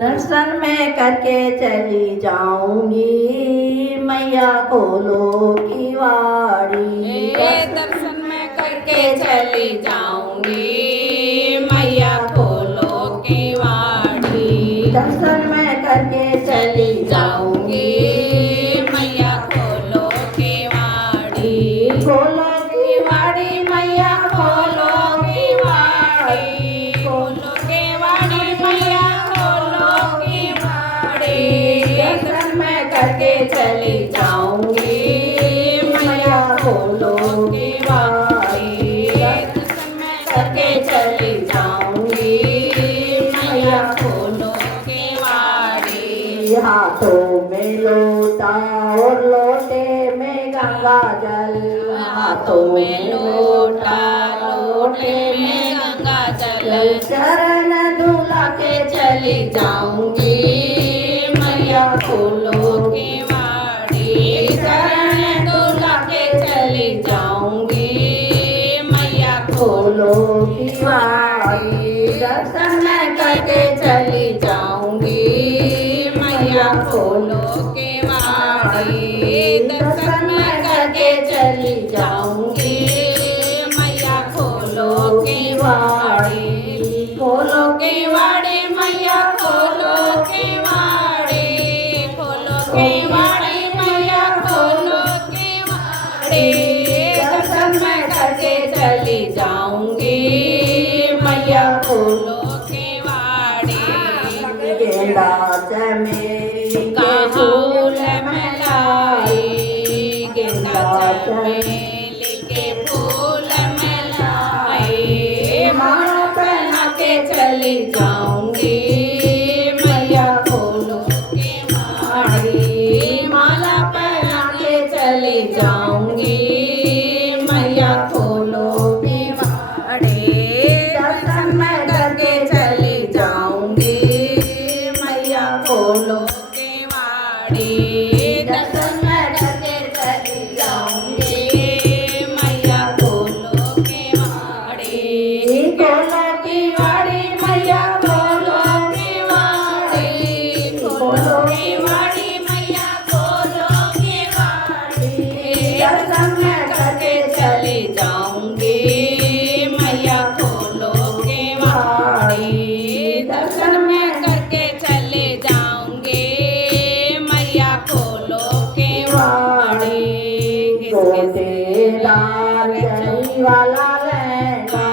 दर्शन मैं करके चली जाऊंगी, मैया खोलो की वाड़ी। दर्शन मैं करके चली जाऊंगी, मैया खोलो की वाड़ी। दर्शन मैं करके चली जाऊंगी, मैया खोलो की वाड़ी। खोलो की वाड़ी मैया खोलो की वाड़ी। खोलो की वाड़ी मैया खोलो की वाड़ी। दर्शन मैं करके चली जाऊंगी, मैया खोलो की वाड़ी। दर्शन मैं करके चली जाऊंगी, मैया खोलो की वाड़ी। हाथों में लोटा और लोटे में गंगा जल। हाथों में लोटा लोटे में गंगा जल। चरण धुला के चली जाऊंगी, मैया खोलो की वाड़ी। चरण धुला के चली जाऊंगी, मैया खोलो की वाड़ी। दर्शन मैं करके चली जाऊंगी, मैया खोलो की वाड़ी। दर्शन मैं करके चली जाऊंगी, मैया खोलो की वाड़ी। खोलो की वाड़ी मैया खोलो की वाड़ी। खोलो की वाड़ी मैया खोलो की वाड़ी। दर्शन मैं करके चली जाऊंगी, मैया खोलो की वाड़ी। गेंदा चमेली का के फूल फूल में लाई। गेंदा चमेली चमेली के फूल में लाई। माला पहना के चली जाऊंगी, मैया खोलो की वाड़ी। माला पहना के चली जाऊंगी, मैया खोलो की वाड़ी। दर्शन मैं करके चली जाऊंगी, मैया खोलो की वाड़ी। दर्शन मैं करके चली जाऊंगी, मैया खोलो की वाड़ी। खोलो की वाड़ी मैया खोलो की वाड़ी। खोलो की वाड़ी मैया खोलो की वाड़ी। दर्शन मैं करके चली जाऊंगी, मैया खोलो की वाड़ी। दर्शन मैं करके चले जाऊंगी, मैया खोलो की वाड़ी। गोटेदार जरी वाला लहंगा,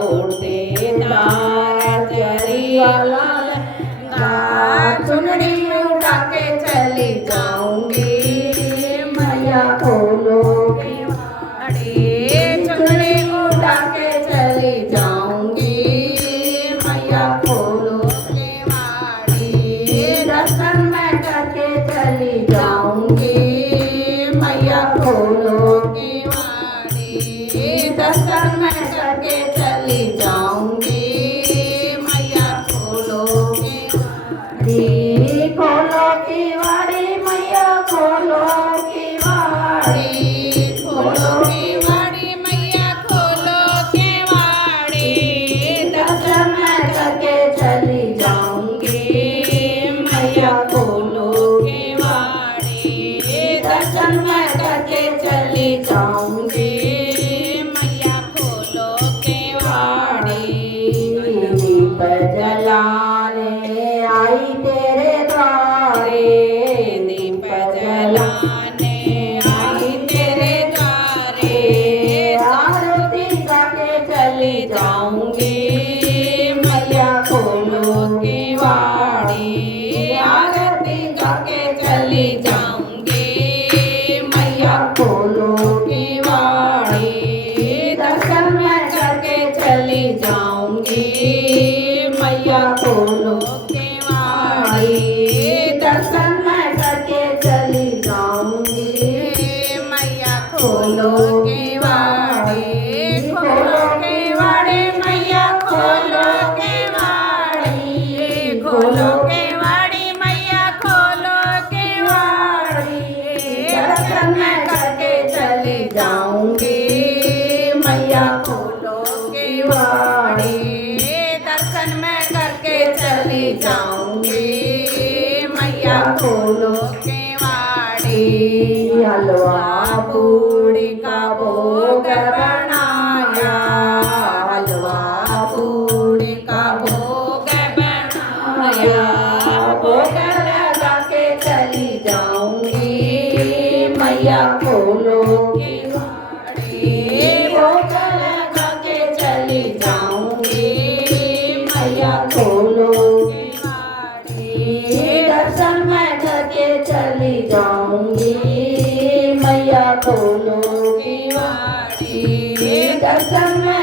गोटेदार जरी वाला लहंगा। चुनरी उठा के चली जाऊंगी, मैया खोलो की वाड़ी। चुनरी उठा के चली जाऊंगी, मैया खोलो की वाड़ी। दर्शन मैं करके चली जाऊंगी, मैया खोलो की वाड़ी। दर्शन मैं करके चली जाऊंगी, मैया खोलो की वाड़ी। खोलो की वाड़ी मैया खोलो की वाड़ी। खोलो की वाड़ी मैया खोलो की वाड़ी। दर्शन मैं करके चली जाऊंगी, मैया खोलो की वाड़ी। दर्शन मैं करके चली जाऊंगी, मैया खोलो की वाड़ी। दीप जलाने आई तेरे द्वारे। दीप जलाने आई तेरे द्वारे। आरती गाके चली जाऊंगी, मैया खोलो की वाड़ी। आरती गाके चली जाऊंगी, मैया खोलो की वाड़ी। दर्शन मैं करके चली जाऊंगी, मैया खोलो की वाड़ी। दर्शन मैं करके चली जाऊंगी, मैया खोलो की वाड़ी। खोलो की वाड़ी मैया खोलो की वाड़ी। खोलो की वाड़ी मैया खोलो की वाड़ी। दर्शन मैं करके चली जाऊंगी, मैया खोलो की वाड़ी। दर्शन मैं करके चली जाऊंगी मैया खोलो केवाड़ी हलवा पूड़ी का भोग बनाया हलवा पूड़ी का भोग बनाया भोग लगा के चली जाऊंगी मैया खोलो केवाड़ी भोग लगा के चली जाऊंगी मैया खोलो दर्शन मैं करके चली जाऊंगी मैया खोलो केवाड़ी दर्शन मैं